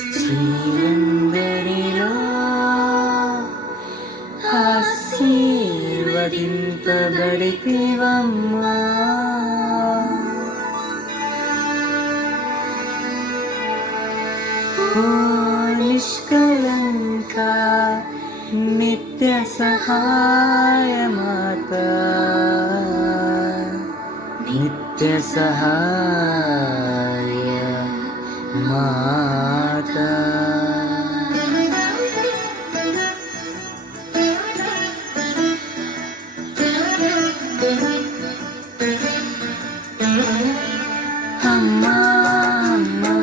స్త్రీలందరిలో ఆశీర్వదింపబడితివమ్మా, ఓ నిష్కలంక నిత్య సహాయమాత, నిత్య సహాయ మాత. అమ్మా అమ్మా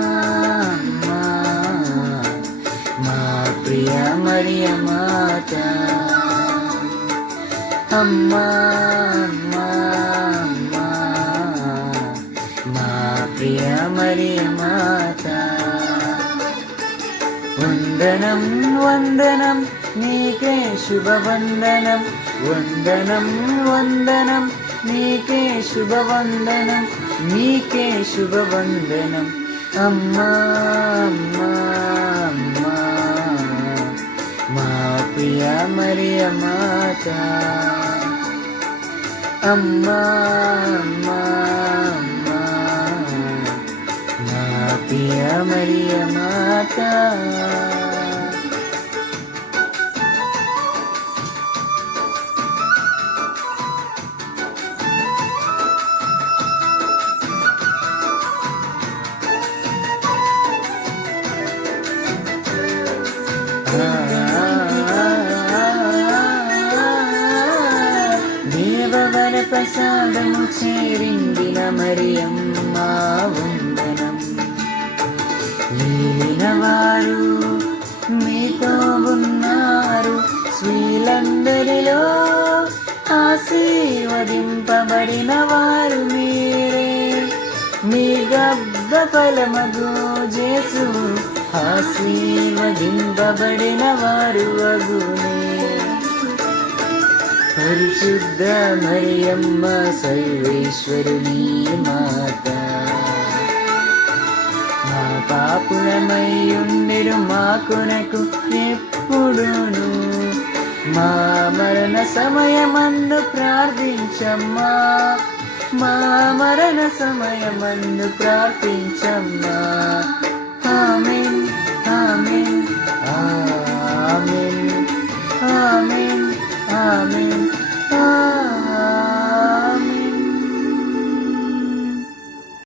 అమ్మా, మా ప్రియ మరియ మాత. అమ్మా అమ్మా అమ్మా, మా ప్రియ మరియ మాత. వందనం వందనం నీకే శుభవందనం, వందనం వందనం నీకే శుభవందనం, నీకే శుభవందనం. అమ్మా అమ్మా అమ్మా, మా ప్రియ మరియ మాత. అమ్మా అమ్మా అమ్మా, మా ప్రియ మరియ మాత. దేవవర ప్రసాదము చేరిందిన మరియమ్మ వందనం. ఏలిన వారు మీతో ఉన్నారు, స్త్రీలందరిలో ఆశీర్వదింపబడిన వారు మీరే. మీ గర్భ ఫలమగు జేసు ఆశీర్వదింపబడిన వారు అగునే. పరిశుద్ధ మరియమ్మ సర్వేశ్వరుని మాత, మా పాపులమై ఉండెడు మా కొరకు ఎప్పుడును, మా మరణ సమయమందు ప్రార్థించమ్మా, మా మరణ సమయమందు ప్రార్థించమ్మా. ఆమేన్ ఆమేన్ ఆమేన్ ఆమేన్ ఆమేన్ ఆమేన్.